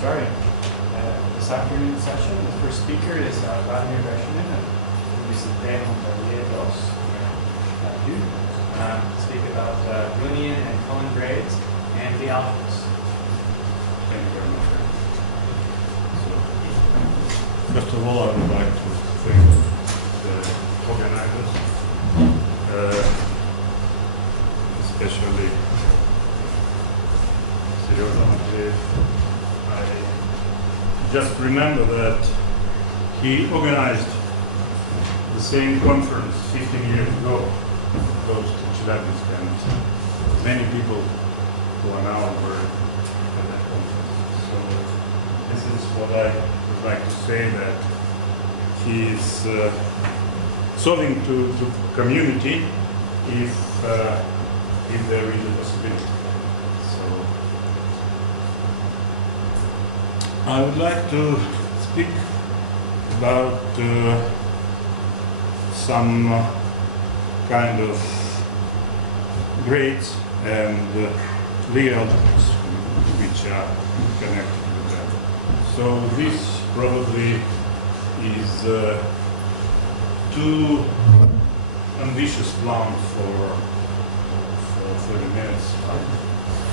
starting. This afternoon session, the first speaker is Bannoe and Vershinin, who is the Bannoe to speak about Brunnian and Cohen braids and the algebras. Thank you very much. So, first of all, I would like to thank the organizers, especially I just remember that he organized the same conference 15 years ago, close to Chelyabinsk, and many people who are now were at that conference. So this is what I would like to say, that he is solving to community if there is a possibility. I would like to speak about some kind of grades and Lie algebras which are connected with that. So this probably is too ambitious plan for 30 minutes.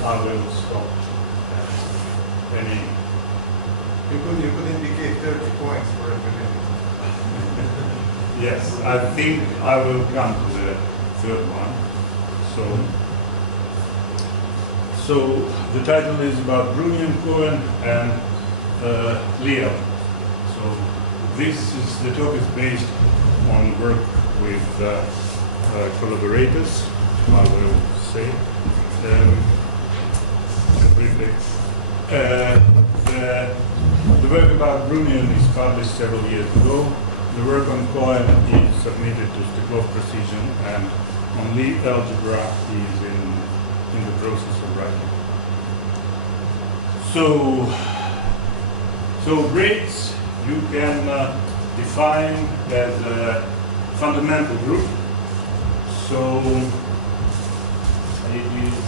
I will stop at any. You could indicate 30 points for every minute. Yes, I think I will come to the third one. So the title is about Brunnian and Cohen and Lie. So the talk is based on work with collaborators, I will say briefly. The work about Brunnian is published several years ago. The work on Cohen is submitted to Steklov precision, and on Lie algebra is in the process of writing. So braids you can define as a fundamental group. So it is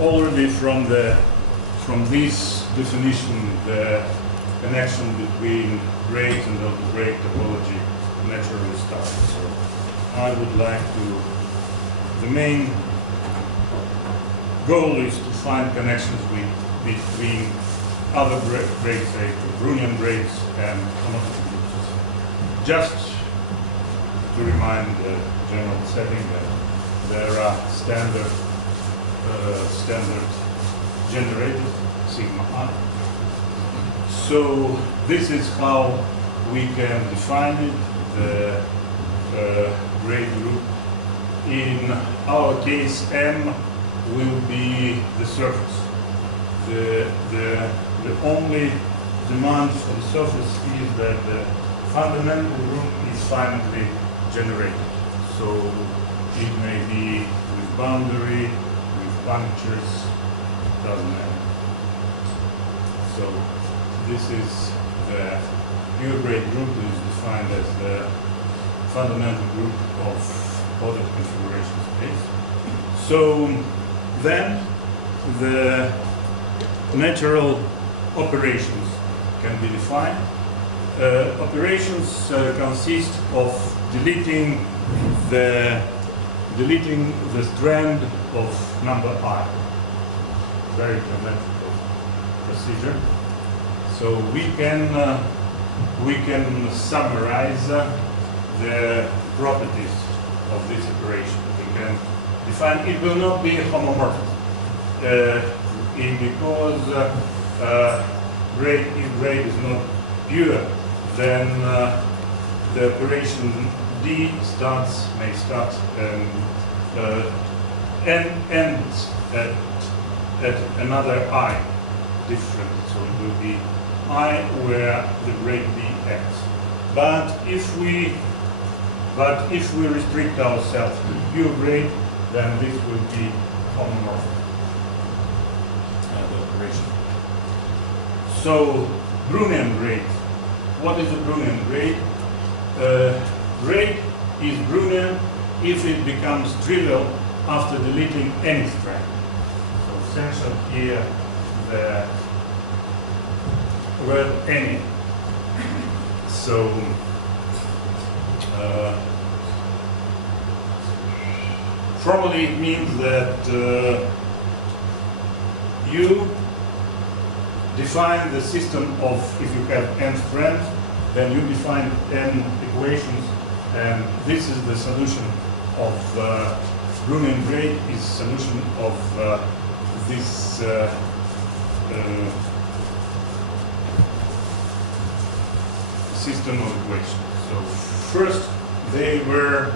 already from this definition, the connection between braids and algebraic topology naturally starts. So I would like to, the main goal is to find connections between other braids, say Brunnian braids and homotopy groups. Just to remind the general setting that there are standard generators, sigma I. So this is how we can define it, the braid group. In our case, M will be the surface. The only demand for the surface is that the fundamental group is finitely generated. So it may be with boundary, with punctures, doesn't matter. So this is the pure braid group is defined as the fundamental group of ordered configuration space. So then the natural operations can be defined. Operations consist of deleting the strand of number I. Very geometrical procedure. So we can summarize the properties of this operation. We can define it will not be homomorphic because if braid is not pure, then the operation D may start and ends at another I different. So it will be I where the braid B ends. But if we restrict ourselves to pure braid, then this will be homomorphic operation. So Brunnian braid. What is a Brunnian braid? Braid is Brunnian if it becomes trivial after deleting any strand. So essentially here well, any. So formally it means that you define the system of, if you have n friends, then you define n equations, and this is the solution of Brunnian braid is solution of this system of equations. So first they were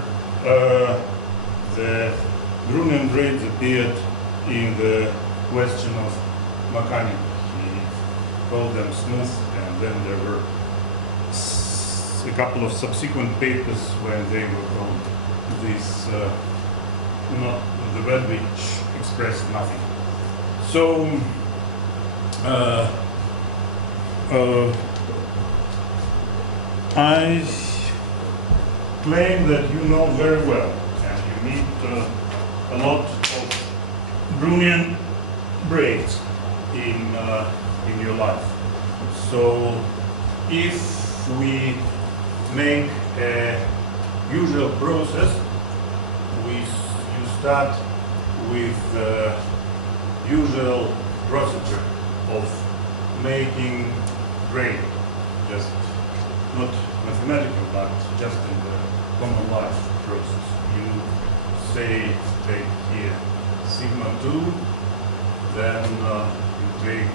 the Brunnian braids appeared in the question of Makani. He called them smooth, and then there were a couple of subsequent papers when they were called this not the red, which expressed nothing. So I claim that you know very well, and you meet a lot of Brunnian braids in your life. So if we make a usual process, you start with the usual procedure of making braid, just not mathematical, but just in the common life process. You say, take here sigma 2, then you take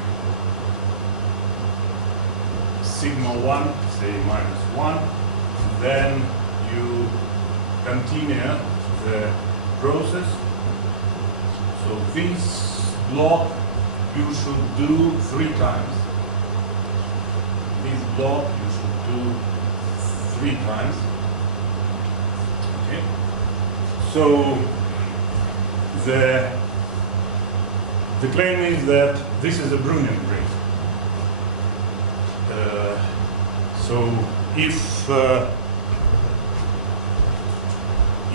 sigma 1, say minus 1, then you continue the process. So this block you should do 3 times. This block you should do 3 times. Okay. So the claim is that this is a Brunnian braid. So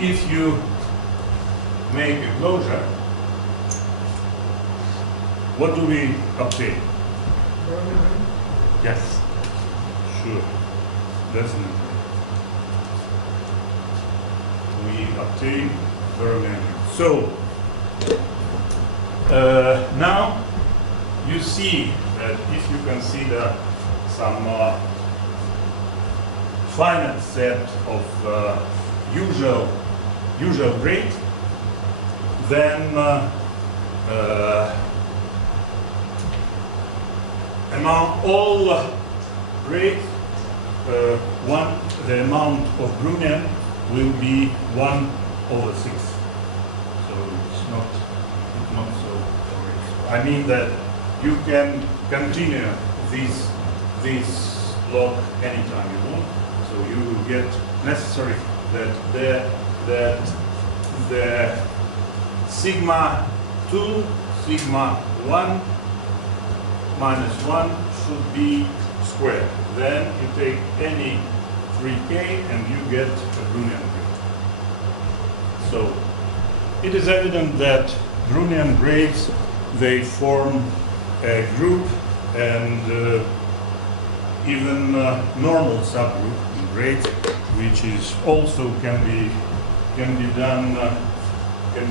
if you make a closure, what do we obtain? Yes, sure, definitely. We obtain Vershinin. So now you see that if you consider some finite set of usual braid, then among all braids, the amount of Brunnian will be 1/6. So it's not so great. I mean that you can continue this block anytime you want. So you will get necessary that the sigma 2, sigma 1 minus 1 should be squared. Then you take any 3k and you get a Brunnian braid. So it is evident that Brunnian braids, they form a group and even normal subgroup in braids, which is also can be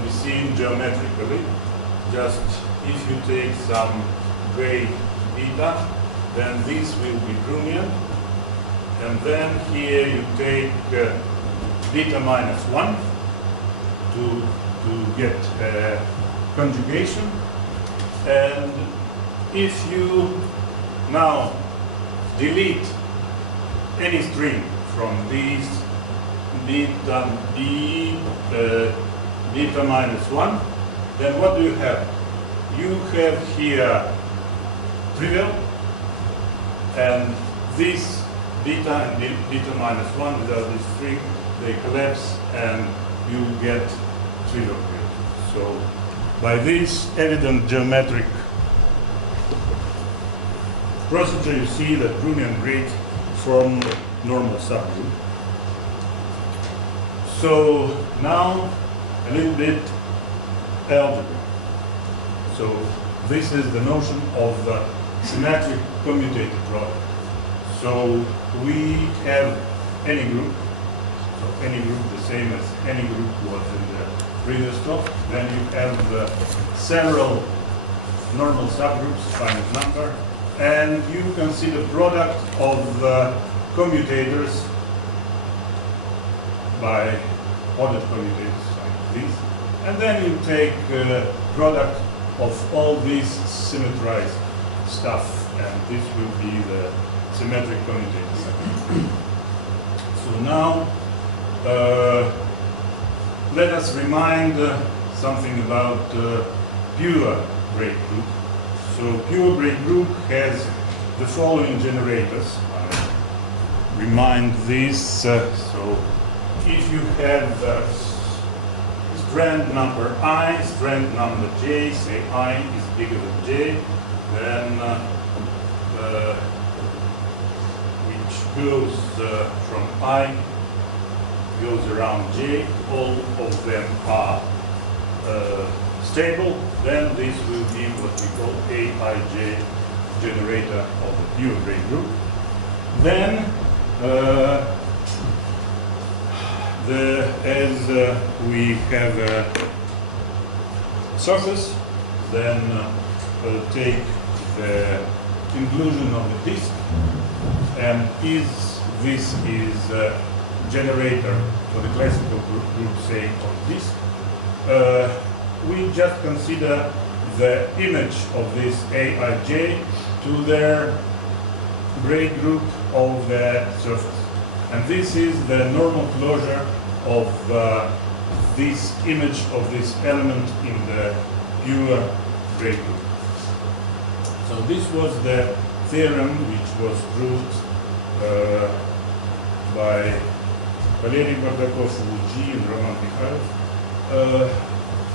seen geometrically. Just if you take some braid beta, then this will be Brunnian, and then here you take beta minus 1 to get conjugation, and if you now delete any string from these beta minus 1, then what do you have? You have here trivial, and this beta and beta minus 1 without this string, they collapse and you get trivial braid. So by this evident geometric procedure, you see that Brunnian braids form normal subgroup. So now a little bit algebra. So this is the notion of symmetric commutator product. So we have any group, so any group the same as any group was in the previous talk. Then you have several normal subgroups, finite number, and you consider product of commutators by ordered commutators like this, and then you take product of all these symmetrized stuff, and this will be the symmetric commutators. So now let us remind something about pure braid group. So pure braid group has the following generators. I remind this. So if you have strand number I, strand number j, say I is bigger than j, then which goes from I goes around j, all of them are stable, then this will be what we call Aij generator of the pure braid group. Then as we have a surface, then take the inclusion of the disk, and this is a generator for the classical group, say, of disk. We just consider the image of this Aij to their braid group of the surface. And this is the normal closure of this image of this element in the pure braid group. So this was the theorem which was proved by Valery Bardakov, Wu Ji, and Roman Mikhailov.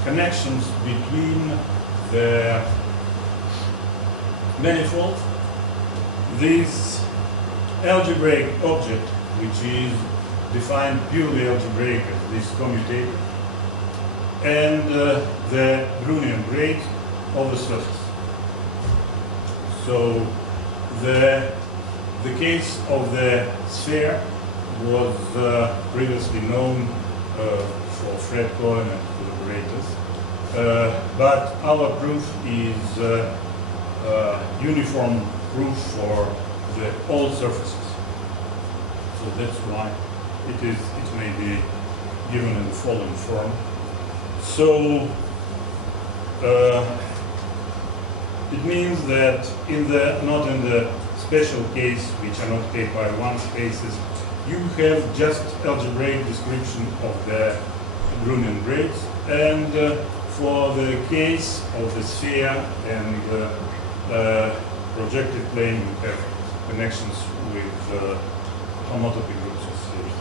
Connections between the manifold, this algebraic object, which is defined purely algebraic as this commutator, and the Brunnian braid of the surface. So the case of the sphere was previously known for Fred Cohen and collaborators, but our proof is uniform proof for all surfaces. So that's why it may be given in the following form. So it means that not in the special case, which are not K-pi-1 cases, you have just algebraic description of the Brunnian braids, and for the case of the sphere and projected plane, you have connections with homotopy groups of spheres.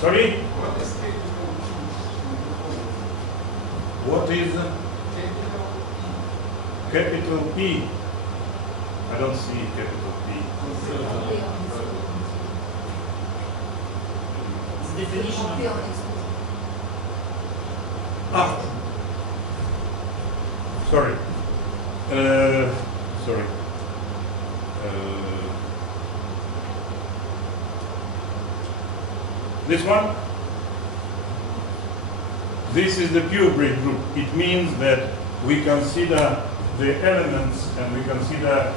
Sorry? What is capital P? I don't see capital P. It's the definition of Sorry. Sorry. This one? This is the pure braid group. It means that we consider the elements and we consider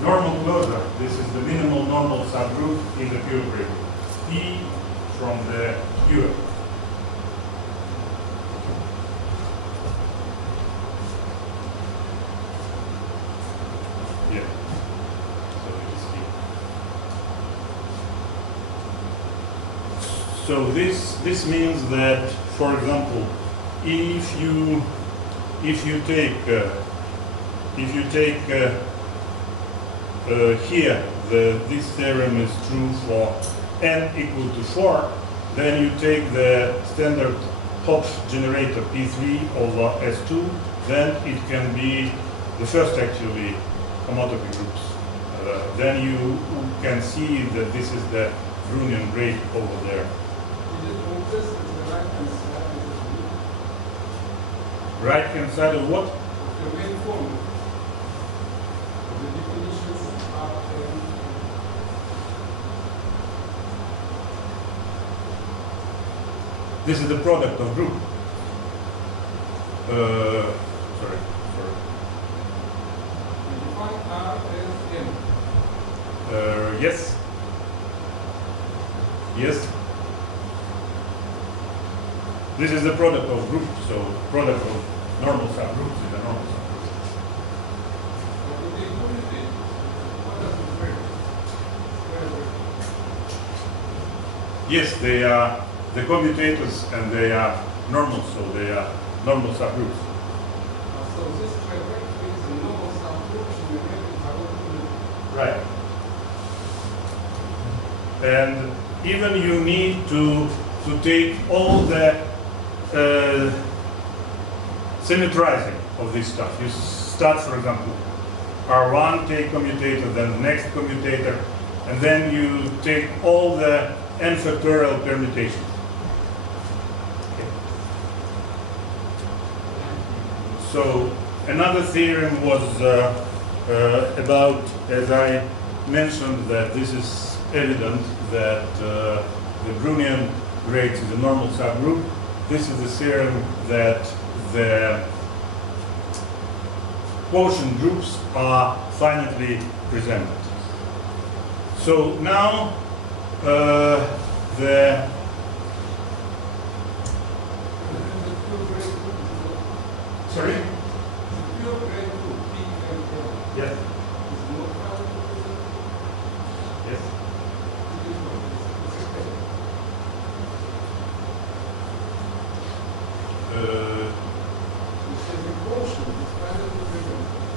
normal closure. This is the minimal normal subgroup in the pure braid group. P from the pure. Yeah. So it is P. So this means that, for example, if you take here this theorem is true for n equal to 4, then you take the standard Hopf generator P3 over S2, then it can be the first actually homotopy groups. Then you can see that this is the Brunnian braid over there. Right hand side of what? The main form. This is the product of group. Sorry. Yes. Yes. This is the product of group, so product of normal subgroups is a normal subgroup. Yes, they are the commutators and they are normal, so they are normal subgroups. So this square is a normal subgroup Right. And even you need to take all the symmetrizing of this stuff. You start, for example, R1, take commutator, then the next commutator, and then you take all the n factorial permutations. Okay. So another theorem was about, as I mentioned, that this is evident that the Brunnian braids is a normal subgroup. This is the theorem that the quotient groups are finitely presented. So now sorry? Yes. Yes.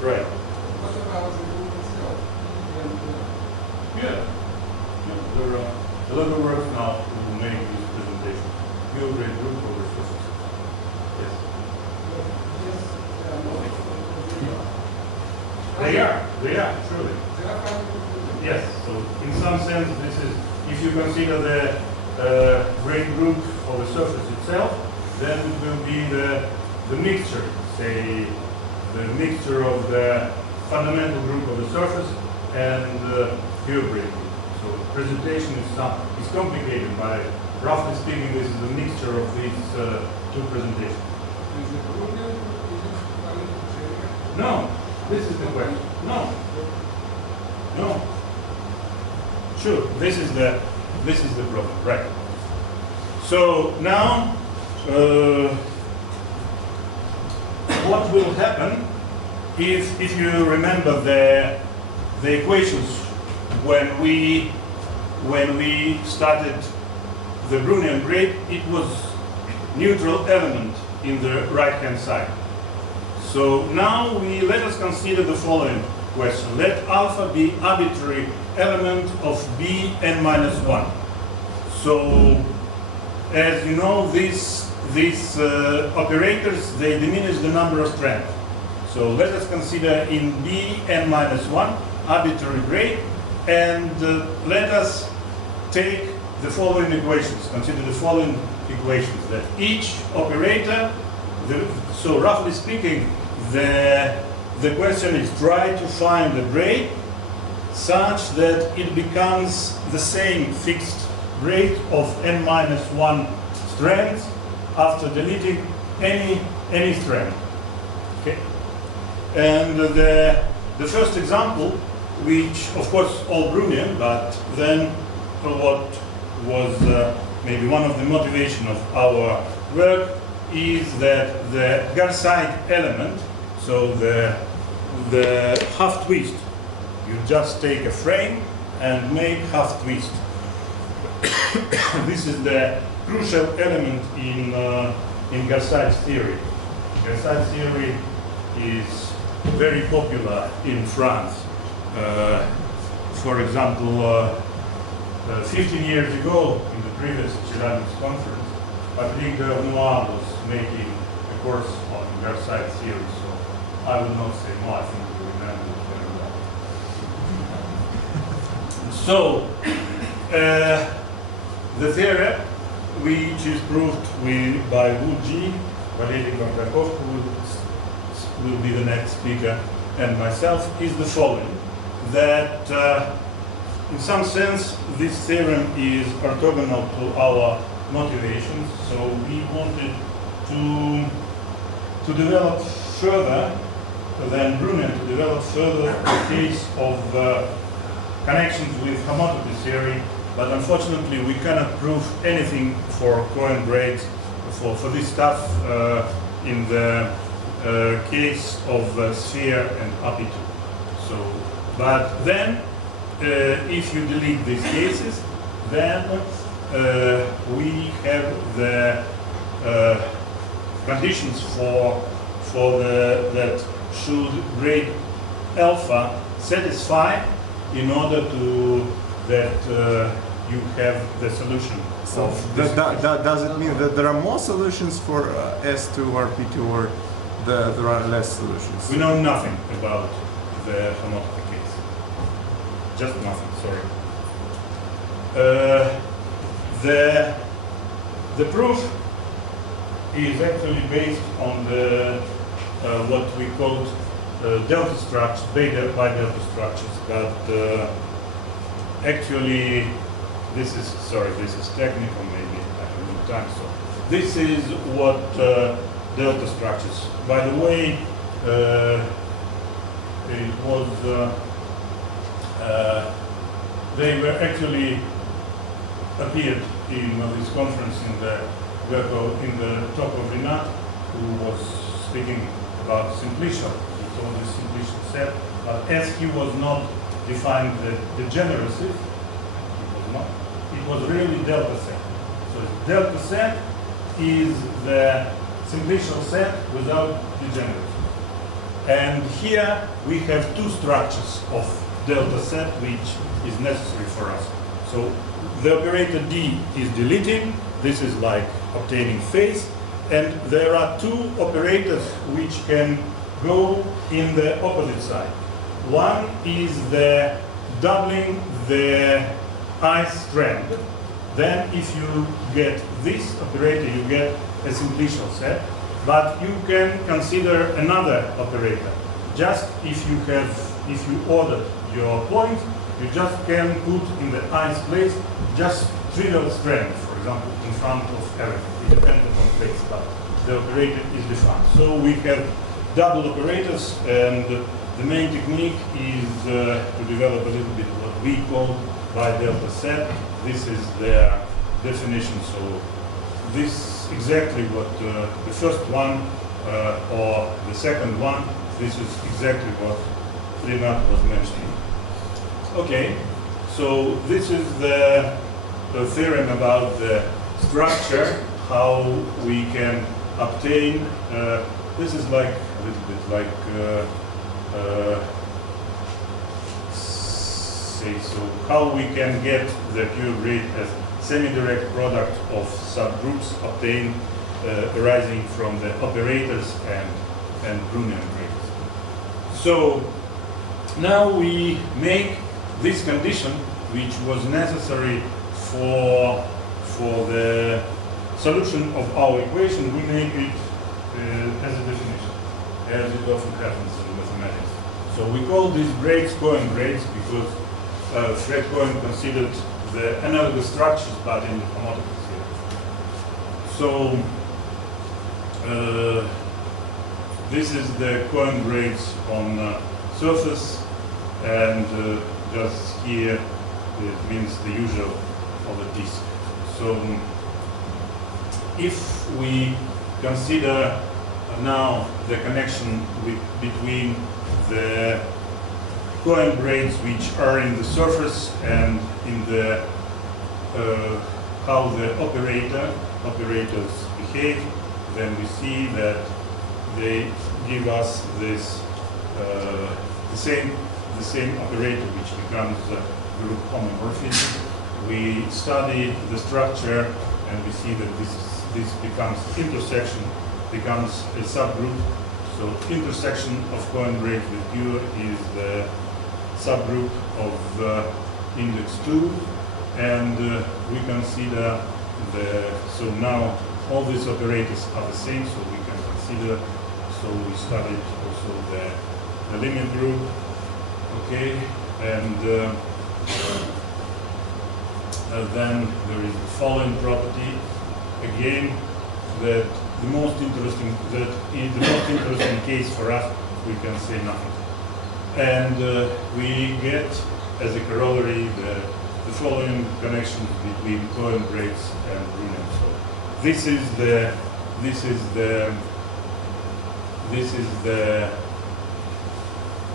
Right. What about the group itself? Yeah. There are a lot of work now to make this presentation. Field rate group over surface. Yes. They are, surely. Yes, so in some sense this is, if you consider the rate group of the surface itself, then it will be the mixture, say, the mixture of the fundamental group of the surface and the field rate group. So the presentation is complicated, but roughly speaking, this is a mixture of these two presentations. No, this is the question. No. No. Sure, this is the problem, right? So now, what will happen if you remember the equations when we started the Brunnian braid? It was neutral element in the right hand side. So now let us consider the following question. Let alpha be arbitrary element of Bn minus 1. So as you know, these operators, they diminish the number of strands. So let us consider in Bn minus 1 arbitrary braid, and let us take the following equations. Consider the following equations, that each operator, so roughly speaking, the question is try to find a braid such that it becomes the same fixed braid of n minus 1 strands after deleting any strand. Okay. And the first example, which of course all Brunnian, but then what was maybe one of the motivation of our work is that the Garside element, so the half twist, you just take a frame and make half twist. This is the crucial element in Garside's theory. Garside's theory is very popular in France. For example, 15 years ago, in the previous ceramics conference, Patrick Bannoe was making a course on Garside theory, so I will not say more. I think you remember it very well. So, the theory, which is proved by Wu Ji, Valery Kondrakov, who will be the next speaker, and myself is the following, that in some sense this theorem is orthogonal to our motivations, so we wanted to develop further than Brunnian, to develop further the case of connections with homotopy theory, but unfortunately we cannot prove anything for Cohen braids for this stuff in the case of sphere and aptitude. So, but then if you delete these cases, then we have the conditions for that should braid alpha satisfy in order to that you have the solution. So of this does it mean that there are more solutions for S2 or P2, or there are less solutions? We know nothing about the homotopy case. Just nothing, sorry. The proof is actually based on the what we called delta structures, by delta structures, but actually this is technical, maybe I have no time. So this is what delta structures. By the way, it was they were actually appeared in this conference in the in the talk of Rinat, who was speaking about simplicial. He told the simplicial set, but as he was not defined the generative, it was really delta set. So delta set is the simplicial set without degeneracy. And here we have two structures of delta set which is necessary for us. So the operator D is deleting, this is like obtaining phase, and there are two operators which can go in the opposite side. One is the doubling the I strand. Then if you get this operator, you get a simplicial set, but you can consider another operator. Just if you ordered your point, you just can put in the i's place just trivial strand, for example, in front of everything. It depends on place, but the operator is defined. So we have double operators, and the main technique is to develop a little bit what we call by delta set. This is their definition. So this exactly what the first one or the second one. This is exactly what Rinat was mentioning. Okay, so this is the theorem about the structure, how we can obtain. This is like a little bit like say so. How we can get the pure braid as semi-direct product of subgroups obtained arising from the operators and Brunnian braids. So now we make this condition, which was necessary for the solution of our equation, we make it as a definition, as it often happens in mathematics. So we call these braids Cohen braids because Fred Cohen considered the analogous structures, but in the homotopy theory. So this is the Cohen braids on surface, and just here it means the usual of a disk. So if we consider now the connection between the Cohen braids which are in the surface and in the how the operators behave, then we see that they give us this the same operator which becomes group homomorphism. We study the structure and we see that this becomes intersection, becomes a subgroup. So intersection of Cohen braids with pure is the subgroup of index 2, and we consider so now all these operators are the same, so we can consider, so we studied also the the limit group, okay, and then there is the following property again, that the most interesting case for us, we can say nothing, and we get as a corollary the following connections between Cohen braids and Brunnian. So this is the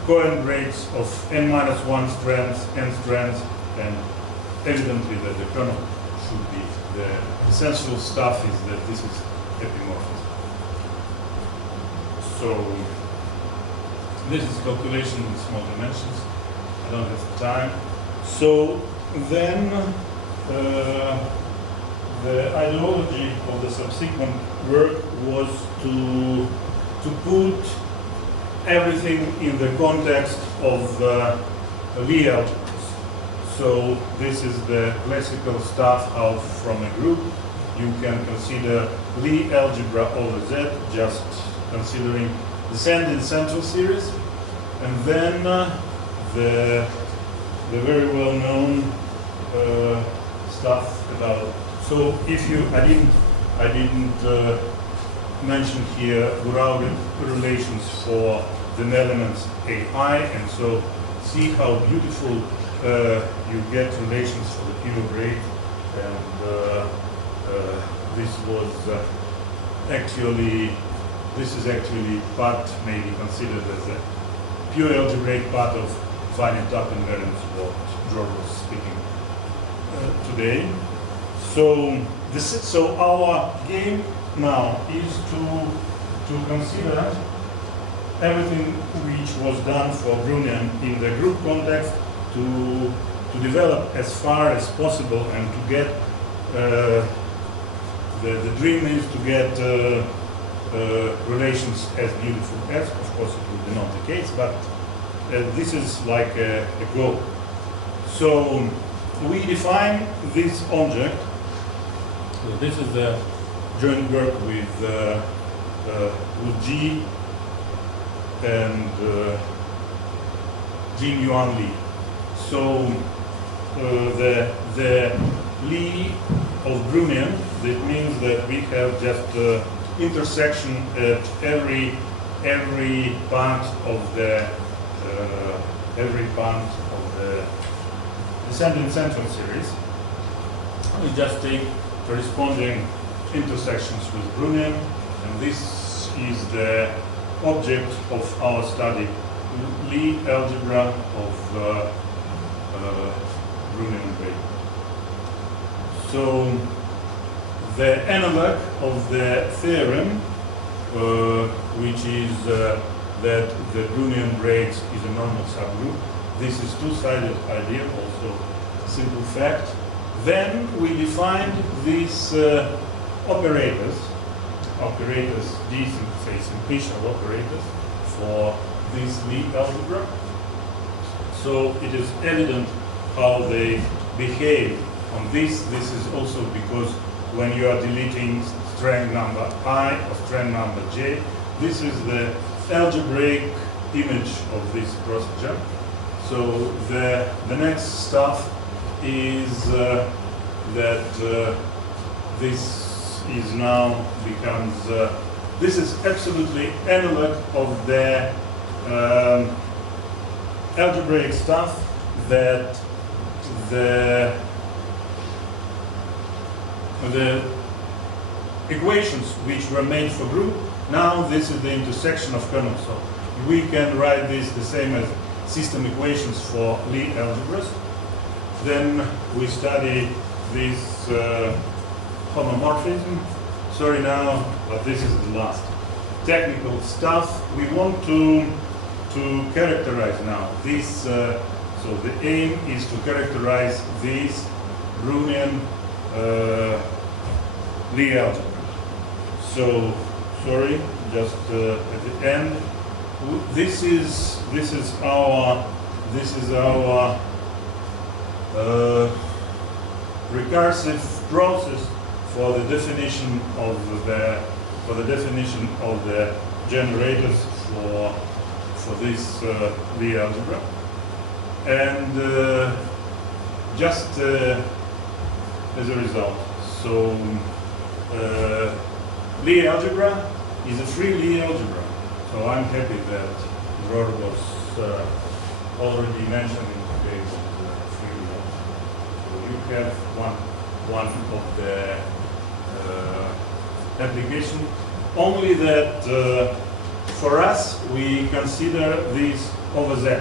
Cohen braids of n-1 strands, n strands, and evidently that the kernel should be. The essential stuff is that this is epimorphism. So this is calculation in small dimensions. I don't have the time. So then the ideology of the subsequent work was to put everything in the context of Lie algebras. So this is the classical stuff how from a group you can consider Lie algebra over Z, just considering descending central series, and then the very well known stuff about. So if you, I didn't mention here Gouraud relations for the elements AI, and so see how beautiful you get relations for the pure braid, and this is actually part maybe considered as a pure algebraic part of finite top invariance, what George was speaking today. So our game now is to consider everything which was done for Brunnian in the group context, to develop as far as possible and to get the dream is to get relations as beautiful as, of course it will be not the case, but this is like a goal. So we define this object. So this is the joint work with G and Jean Yuan Li. So the Li of Brunnian, that means that we have just intersection at every part of the descending central series. We just take corresponding intersections with Brunnian, and this is the object of our study, Lie algebra of Brunnian braid. So the analog of the theorem, which is that the Brunnian braids is a normal subgroup. This is two-sided idea, also simple fact. Then we defined these operators, these say simplicial operators for this Lie algebra. So it is evident how they behave on this. This is also because when you are deleting strand number I or strand number J, this is the algebraic image of this procedure. So the next stuff is that this is now becomes this is absolutely analog of the algebraic stuff that the equations which were made for group, now this is the intersection of kernels. So we can write this the same as system equations for Lie algebras. Then we study this homomorphism. Sorry now, but this is the last technical stuff. We want to characterize now this. So the aim is to characterize this Brunnian Lie algebra. So sorry, just at the end. This is our recursive process for the definition of the generators for for this Lie algebra. And just as a result, so Lie algebra is a free Lie algebra. So I'm happy that Dror was already mentioned in today's free Lie algebra. So you have one of the application. Only that for us we consider this over Z.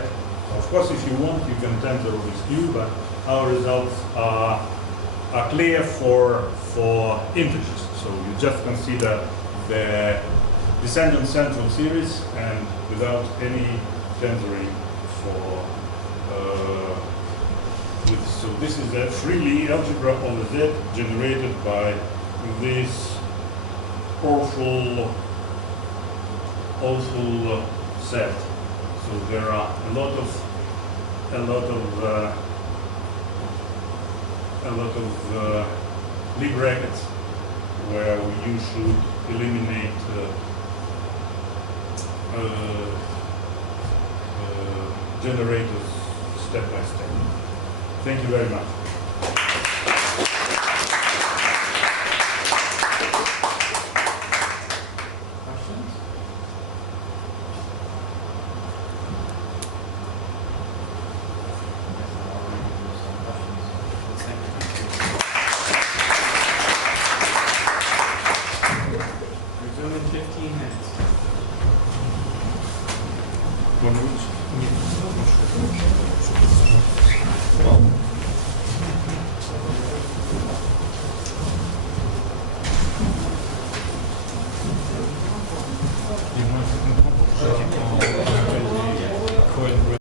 Of course, if you want, you can tensor with Q, but our results are clear for integers. So you just consider the descendant central series and without any tensoring for so this is a free Lie algebra over Z generated by this awful set. So there are a lot of Lie brackets where you should eliminate generators step by step. Thank you very much.